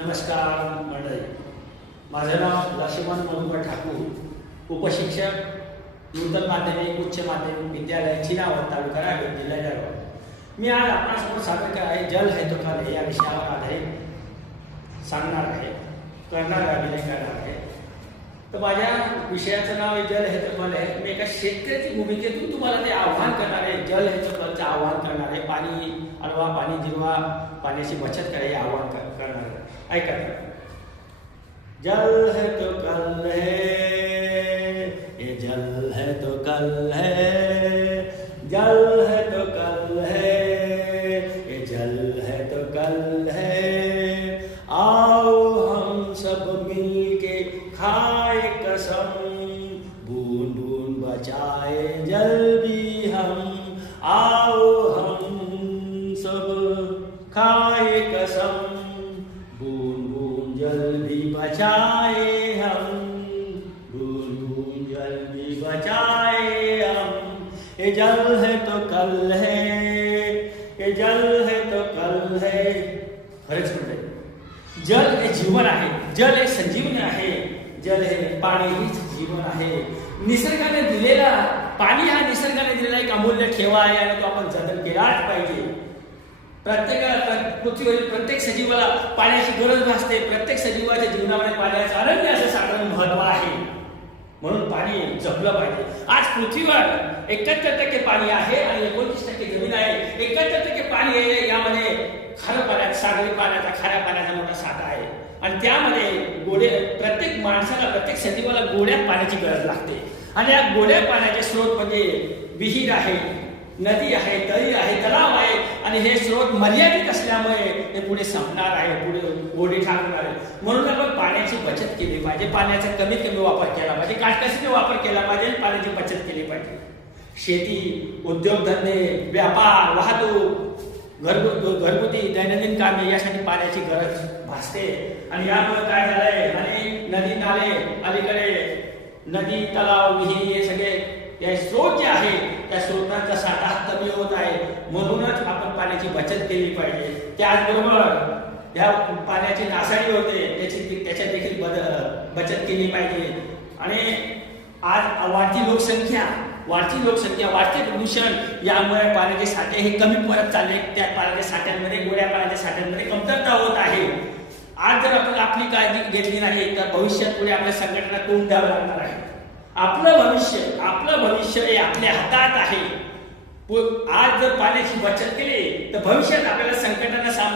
नमस्कार मंडळी. माझं नाव लक्ष्मण मधुकर ठाकूर. उपशिक्षक नूतन माध्यमिक उच्च माध्यमिक विद्यालय चिनावर तालुका रायगड जिल्हा जळगाव. मी आज आपणासमोर सादर करणार आहे जल है तो या विषयावर आधारित सांगणार आहे करणार अभिनय करणार आहे. तर माझ्या विषयाचं नाव आहे जल हे आहे. मी एका शेतकऱ्याची भूमिकेतून तुम्हाला ते आव्हान करणार आहे. जल हे आव्हान करणार आहे. पाणी अडवा पाणी जिरवा पाण्याची बचत करा हे आव्हान करणार आहे. ऐका. जल है तो कल है ये जल है तो कल है. कसम बूंद बूंद बचाए, जल भी हम, आओ हम सब खाए कसम। बूंद बूंद जल भी बचाए हम, बूंद बूंद जल भी बचाए हम। ये जल है तो कल है ये जल है तो कल है। खरंच म्हणते जल हे जीवन आहे, जल हे संजीवनी आहे। जल हे पाणी हीच जीवन आहे. निसर्गाने दिलेला पाणी हा निसर्गाने दिलेला एक अमूल्य ठेवा आहे आणि तो आपण जतन केलाच पाहिजे. प्रत्येकाला प्र- पृथ्वीवरील प्रत्येक सजीवाला पाण्याची गरज भासते. प्रत्येक सजीवाच्या जीवनामध्ये पाण्याचं अनन्य असं साधारण महत्त्व आहे. म्हणून पाणी जपलं पाहिजे. आज पृथ्वीवर एकाहत्तर टक्के पाणी आहे आणि एकोणतीस टक्के जमीन आहे. एकाहत्तर टक्के पाणी आहे यामध्ये खारं पाण्यात सागरी पाण्याचा खाऱ्या पाण्याचा मोठा साठा आहे. आणि त्यामध्ये गोड्या प्रत्येक माणसाला प्रत्येक सजीवाला गोड्या पाण्याची गरज लागते. आणि या गोड्या पाण्याचे स्रोत म्हणजे विहीर आहे नदी आहे तळी आहे तलाव आहे. आणि हे स्रोत मर्यादित असल्यामुळे ते पुढे संपणार आहे पुढे ओढे ठाकणार आहे. म्हणून आपण पाण्याची बचत केली पाहिजे. पाण्याचा कमीत कमी वापर केला पाहिजे. काटकसीने वापर केला पाहिजे आणि पाण्याची बचत केली पाहिजे. शेती उद्योगधंदे व्यापार वाहतूक घरगु घरगुती दैनंदिन कामे यासाठी पाण्याची गरज भासते. आणि यामुळे काय झालंय? आणि नदी नाले अलीकडे नदी तलाव विहीर हे सगळे या स्रोत जे आहे त्या स्रोतांचा साठा कमी होत आहे. म्हणूनच आपण पाण्याची बचत केली पाहिजे. त्याचबरोबर या पाण्याची नासाडी होते त्याची त्याच्यात देखील बचत केली पाहिजे. आणि आज वाढती लोकसंख्या वाढती लोकसंख्या वाढते प्रदूषण यामुळे पाण्याचे साठे हे कमी पडत चालले. त्या पाण्याच्या साठ्यांमध्ये गोड्या पाण्याच्या साठ्यांमध्ये कमतरता होत आहे. आज जर आपण आपली काळजी घेतली नाही तर भविष्यात पुढे आपल्या संघटना तोंड द्यावं लागणार आहे. आपलं भविष्य आपलं भविष्य हे आपल्या हातात आहे. आज जर पाण्याची बचत केली तर भविष्यात आपल्याला संकटांना साम